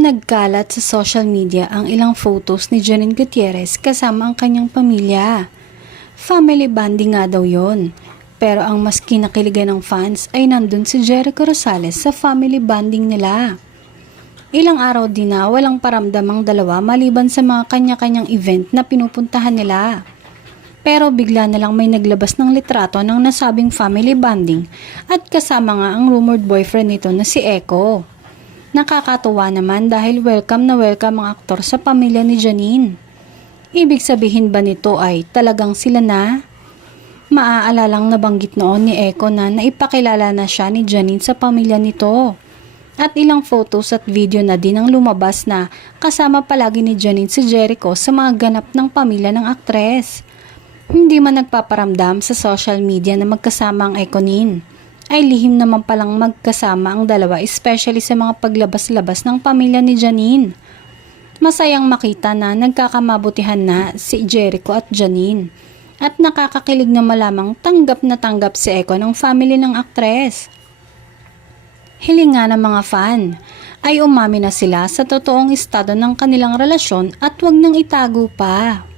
Nagkalat sa social media ang ilang photos ni Janine Gutierrez kasama ang kanyang pamilya. Family bonding nga daw yon. Pero ang mas kinakiligan ng fans ay nandun si Jericho Rosales sa family bonding nila. Ilang araw din na walang paramdam ang dalawa maliban sa mga kanya-kanyang event na pinupuntahan nila. Pero bigla na lang may naglabas ng litrato ng nasabing family bonding at kasama nga ang rumored boyfriend nito na si Echo. Nakakatuwa naman dahil welcome na welcome ang aktor sa pamilya ni Janine. Ibig sabihin ba nito ay talagang sila na? Maaalalang nabanggit noon ni Echo na naipakilala na siya ni Janine sa pamilya nito. At ilang photos at video na din ang lumabas na kasama palagi ni Janine si Jericho sa mga ganap ng pamilya ng aktres. Hindi man nagpaparamdam sa social media na magkasama ang Econin, ay lihim naman palang magkasama ang dalawa, especially sa mga paglabas-labas ng pamilya ni Janine. Masayang makita na nagkakamabutihan na si Jericho at Janine. At nakakakilig na malamang tanggap na tanggap si Echo ng family ng aktres. Hiling nga ng mga fan ay umami na sila sa totoong estado ng kanilang relasyon at wag nang itago pa.